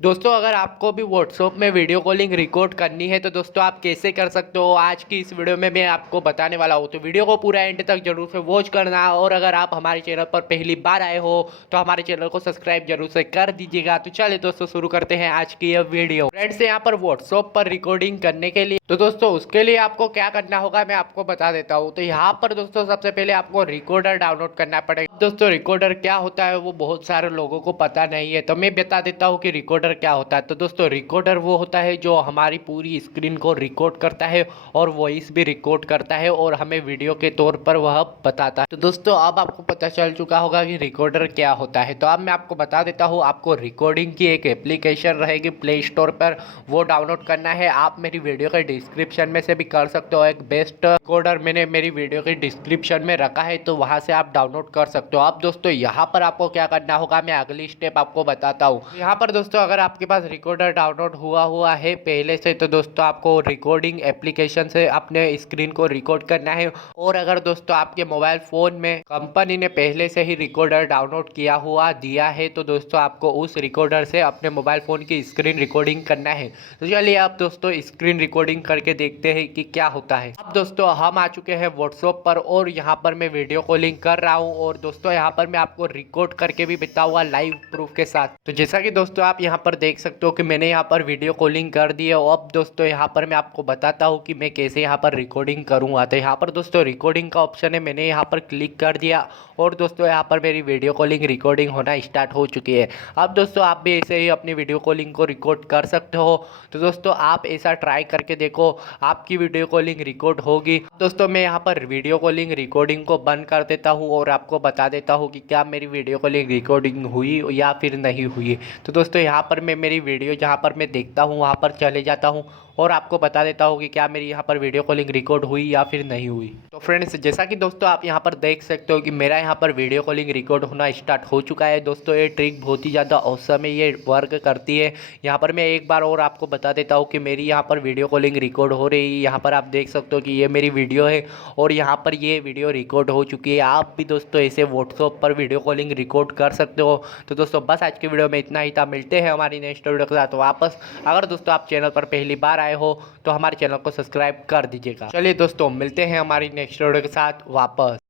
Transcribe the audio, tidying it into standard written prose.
दोस्तों अगर आपको भी व्हाट्सएप में वीडियो कॉलिंग रिकॉर्ड करनी है तो दोस्तों आप कैसे कर सकते हो आज की इस वीडियो में मैं आपको बताने वाला हूँ। तो वीडियो को पूरा एंड तक जरूर से वॉच करना और अगर आप हमारे चैनल पर पहली बार आए हो तो हमारे चैनल को सब्सक्राइब जरूर से कर दीजिएगा। तो चलिए दोस्तों शुरू करते हैं आज की यह वीडियो। फ्रेंड्स यहाँ पर व्हाट्सएप पर रिकॉर्डिंग करने के लिए तो दोस्तों उसके लिए आपको क्या करना होगा मैं आपको बता देता हूँ। तो यहाँ पर दोस्तों सबसे पहले आपको रिकॉर्डर डाउनलोड करना पड़ेगा। दोस्तों रिकॉर्डर क्या होता है वो बहुत सारे लोगों को पता नहीं है, तो मैं बता देता हूँ कि रिकॉर्डर क्या होता है। तो दोस्तों रिकॉर्डर वो होता है जो हमारी पूरी स्क्रीन को रिकॉर्ड करता है और वॉइस भी रिकॉर्ड करता है और हमें वीडियो के तौर पर वह बताता है। तो दोस्तों अब आपको पता चल चुका होगा कि रिकॉर्डर क्या होता है। तो अब मैं आपको बता देता हूँ, आपको रिकॉर्डिंग की एक एप्लीकेशन रहेगी प्ले स्टोर पर, वो डाउनलोड करना है। आप मेरी वीडियो के डिस्क्रिप्शन में से भी कर सकते हो, एक बेस्ट रिकॉर्डर मैंने मेरी वीडियो के डिस्क्रिप्शन में रखा है, तो वहां से आप डाउनलोड कर सकते हो। अब दोस्तों यहाँ पर आपको क्या करना होगा मैं अगली स्टेप आपको बताता हूँ। यहाँ पर दोस्तों अगर आपके पास रिकॉर्डर डाउनलोड हुआ है पहले से तो दोस्तों आपको रिकॉर्डिंग एप्लीकेशन से अपने स्क्रीन को रिकॉर्ड करना है। और अगर दोस्तों आपके मोबाइल फोन में कंपनी ने पहले से ही रिकॉर्डर डाउनलोड किया हुआ दिया है तो दोस्तों आपको उस रिकॉर्डर से अपने मोबाइल फोन की स्क्रीन रिकॉर्डिंग करना है। तो चलिए आप दोस्तों स्क्रीन रिकॉर्डिंग करके देखते हैं कि क्या होता है। अब दोस्तों हम आ चुके हैं व्हाट्सएप पर और यहाँ पर मैं वीडियो कॉलिंग कर रहा हूँ और दोस्तों यहाँ पर मैं आपको रिकॉर्ड करके भी बताऊंगा लाइव प्रूफ के साथ। तो जैसा कि दोस्तों आप यहाँ पर देख सकते हो कि मैंने यहाँ पर वीडियो कॉलिंग कर दी है। अब दोस्तों यहाँ पर मैं आपको बताता हूँ कि मैं कैसे यहाँ पर रिकॉर्डिंग करूँगा। तो यहाँ पर दोस्तों रिकॉर्डिंग का ऑप्शन है, मैंने यहाँ पर क्लिक कर दिया और दोस्तों यहाँ पर मेरी वीडियो कॉलिंग रिकॉर्डिंग होना स्टार्ट हो चुकी है। अब दोस्तों आप भी ऐसे ही अपनी वीडियो कॉलिंग को रिकॉर्ड कर सकते हो। तो दोस्तों आप ऐसा ट्राई करके देखो, आपकी वीडियो कॉलिंग रिकॉर्ड होगी। दोस्तों मैं यहाँ पर वीडियो कॉलिंग रिकॉर्डिंग को बंद कर देता हूँ और आपको बता देता हूँ कि क्या मेरी वीडियो कॉलिंग रिकॉर्डिंग हुई या फिर नहीं हुई। तो दोस्तों यहाँ पर मैं मेरी वीडियो जहाँ पर मैं देखता हूँ वहाँ पर चले जाता हूँ और आपको बता देता हूँ कि क्या मेरी यहाँ पर वीडियो कॉलिंग रिकॉर्ड हुई या फिर नहीं हुई। तो फ्रेंड्स जैसा कि दोस्तों आप यहाँ पर देख सकते हो कि मेरा यहाँ पर वीडियो कॉलिंग रिकॉर्ड होना स्टार्ट हो चुका है। दोस्तों ये ट्रिक बहुत ही ज़्यादा औसम है, ये वर्क करती है। यहाँ पर मैं एक बार और आपको बता देता हूँ कि मेरी यहाँ पर वीडियो कॉलिंग रिकॉर्ड हो रही है। यहाँ पर आप देख सकते हो कि ये मेरी वीडियो है और यहाँ पर ये वीडियो रिकॉर्ड हो चुकी है। आप भी दोस्तों ऐसे व्हाट्सएप पर वीडियो कॉलिंग रिकॉर्ड कर सकते हो। तो दोस्तों बस आज की वीडियो में इतना ही था, मिलते हैं हमारी नेक्स्ट वीडियो के साथ वापस। अगर दोस्तों आप चैनल पर पहली बार आए हो तो हमारे चैनल को सब्सक्राइब कर दीजिएगा। चलिए दोस्तों मिलते हैं हमारी नेक्स्ट वीडियो के साथ वापस।